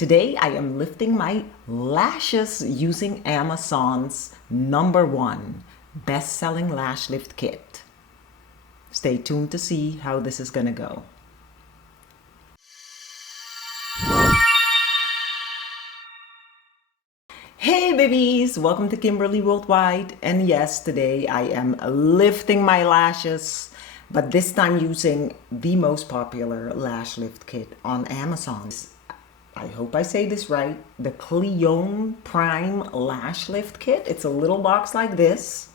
Today I am lifting my lashes using Amazon's #1 best-selling lash lift kit. Stay tuned to see how this is gonna go. Hey babies, welcome to Kimberly Worldwide, and yes, today I am lifting my lashes, but this time using the most popular lash lift kit on Amazon. I hope I say this right, the Clione Prime Lash Lift Kit. It's a little box like this,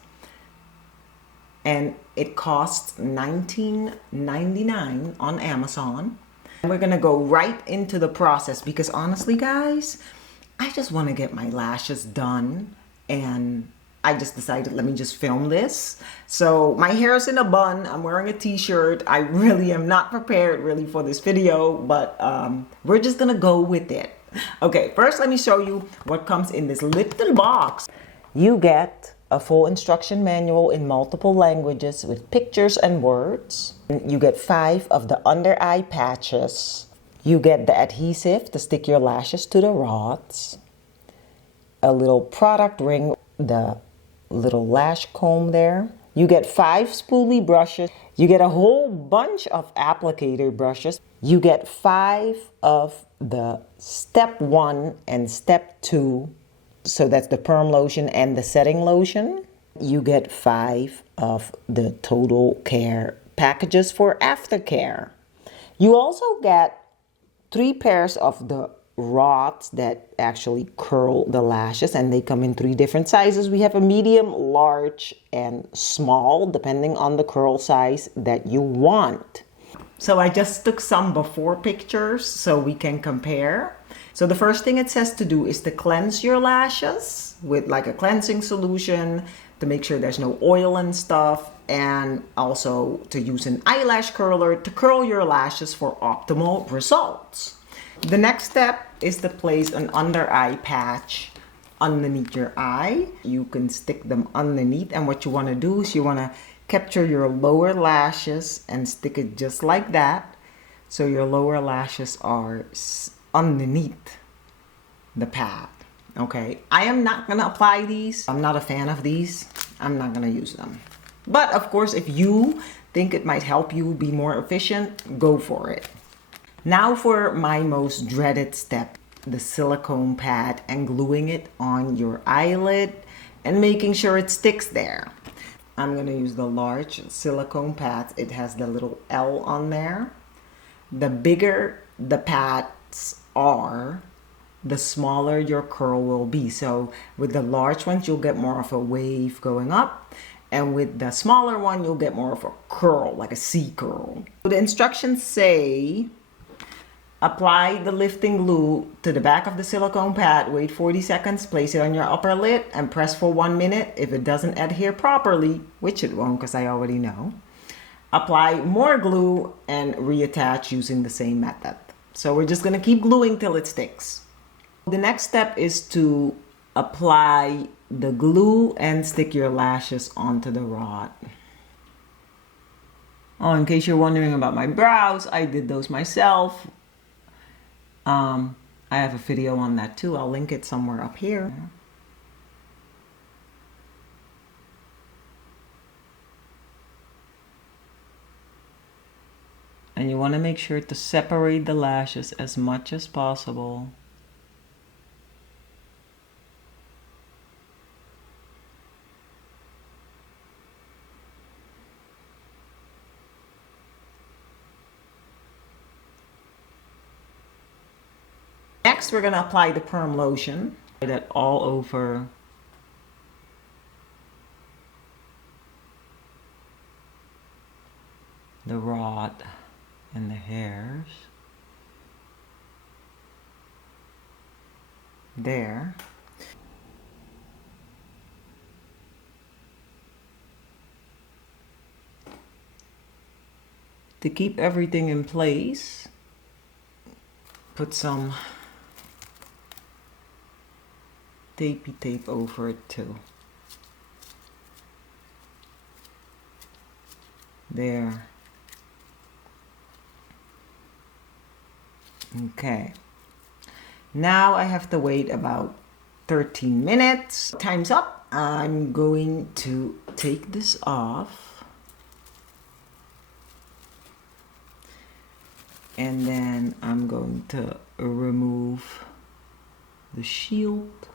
and it costs $19.99 on Amazon. And we're gonna go right into the process because honestly guys, I just want to get my lashes done, and I just decided, let me just film this. So my hair is in a bun, I'm wearing a t-shirt. I really am not prepared really for this video, but we're just gonna go with it. Okay, first let me show you what comes in this little box. You get a full instruction manual in multiple languages with pictures and words. You get 5 of the under eye patches. You get the adhesive to stick your lashes to the rods, a little product ring, the little lash comb there. You get 5 spoolie brushes. You get a whole bunch of applicator brushes. You get 5 of the step 1 and step 2. So that's the perm lotion and the setting lotion. You get 5 of the total care packages for aftercare. You also get 3 pairs of the rods that actually curl the lashes, and they come in 3 different sizes. We have a medium, large, and small, depending on the curl size that you want. So I just took some before pictures so we can compare. So the first thing it says to do is to cleanse your lashes with like a cleansing solution to make sure there's no oil and stuff, and also to use an eyelash curler to curl your lashes for optimal results. The next step is to place an under eye patch underneath your eye. You can stick them underneath, and what you want to do is you want to capture your lower lashes and stick it just like that, so your lower lashes are underneath the pad. Okay, I am not gonna apply these. I'm not a fan of these. I'm not gonna use them. But of course, if you think it might help you be more efficient, go for it. Now for my most dreaded step, the silicone pad and gluing it on your eyelid and making sure it sticks there. I'm gonna use the large silicone pads. It has the little L on there. The bigger the pads are, the smaller your curl will be. So with the large ones, you'll get more of a wave going up. And with the smaller one, you'll get more of a curl, like a C curl. So the instructions say, apply the lifting glue to the back of the silicone pad, wait 40 seconds, place it on your upper lid, and press for 1 minute. If it doesn't adhere properly, which it won't because I already know, apply more glue and reattach using the same method. So we're just gonna keep gluing till it sticks. The next step is to apply the glue and stick your lashes onto the rod. Oh, in case you're wondering about my brows, I did those myself. I have a video on that too. I'll link it somewhere up here. And you want to make sure to separate the lashes as much as possible. Next, we're going to apply the perm lotion. That all over the rod and the hairs. There. To keep everything in place, put some tapey tape over it too. There. Okay. Now I have to wait about 13 minutes. Time's up. I'm going to take this off. And then I'm going to remove the shield.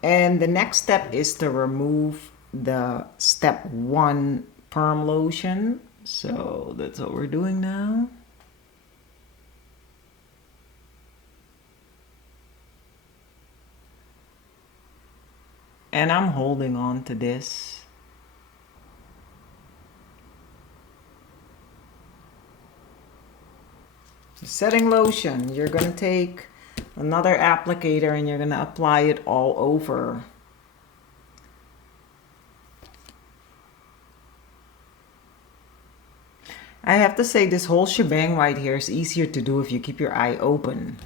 And the next step is to remove the step 1 perm lotion. So that's what we're doing now. And I'm holding on to this. Setting lotion, you're going to take another applicator and you're going to apply it all over. I have to say this whole shebang right here is easier to do if you keep your eye open.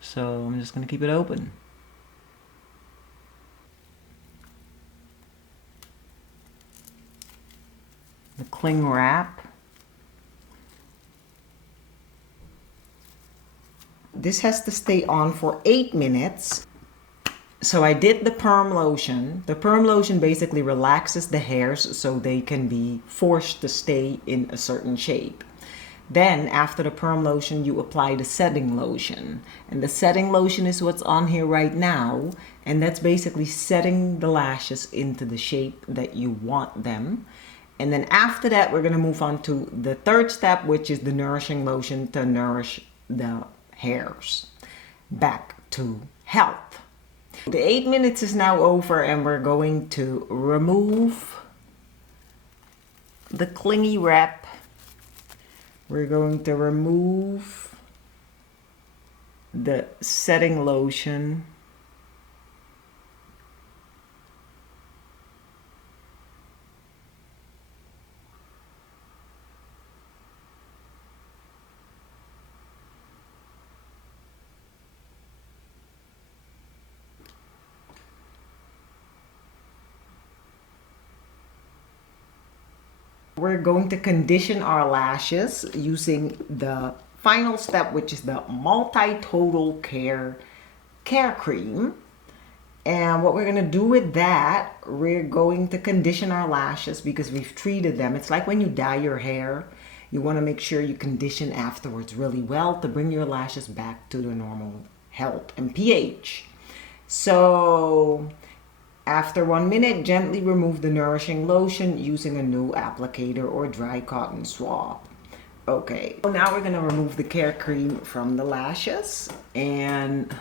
So I'm just going to keep it open. The cling wrap. This has to stay on for 8 minutes. So I did the perm lotion. The perm lotion basically relaxes the hairs so they can be forced to stay in a certain shape. Then after the perm lotion, you apply the setting lotion. And the setting lotion is what's on here right now. And that's basically setting the lashes into the shape that you want them. And then after that, we're going to move on to the third step, which is the nourishing lotion to nourish the hairs back to health. The 8 minutes is now over and we're going to remove the clingy wrap. We're going to remove the setting lotion. We're going to condition our lashes using the final step, which is the multi-total care cream. And what we're going to do with that, we're going to condition our lashes because we've treated them. It's like when you dye your hair, you want to make sure you condition afterwards really well to bring your lashes back to the normal health and pH. So after 1 minute, gently remove the nourishing lotion using a new applicator or dry cotton swab. Okay, so now we're gonna remove the care cream from the lashes and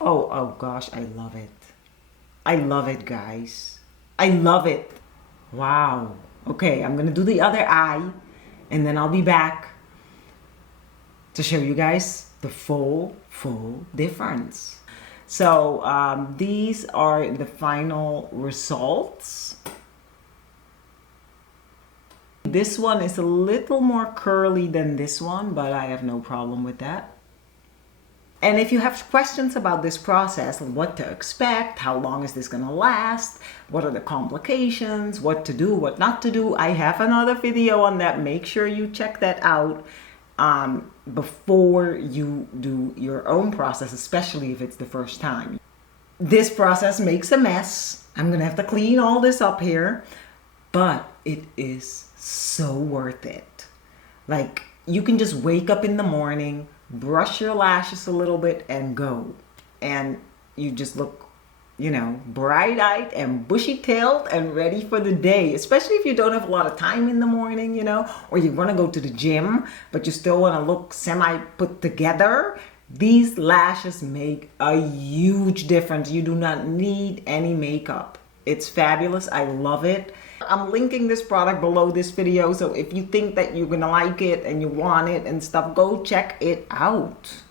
oh gosh, I love it. I love it, guys. I love it. Wow. Okay, I'm gonna do the other eye and then I'll be back to show you guys the full difference. So these are the final results. This one is a little more curly than this one, but I have no problem with that. And if you have questions about this process, what to expect, how long is this gonna last, what are the complications, what to do, what not to do, I have another video on that. Make sure you check that out before you do your own process, especially if it's the first time. This process makes a mess. I'm gonna have to clean all this up here, but it is so worth it. Like, you can just wake up in the morning, brush your lashes a little bit and go, and you just look, you know, bright-eyed and bushy-tailed and ready for the day, especially if you don't have a lot of time in the morning, you know, or you want to go to the gym but you still want to look semi put together. These lashes make a huge difference. You do not need any makeup. It's fabulous. I love it. I'm linking this product below this video, so if you think that you're gonna like it and you want it and stuff, go check it out.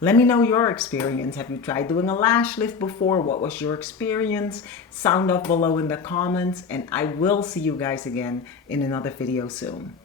Let me know your experience. Have you tried doing a lash lift before? What was your experience? Sound off below in the comments, and I will see you guys again in another video soon.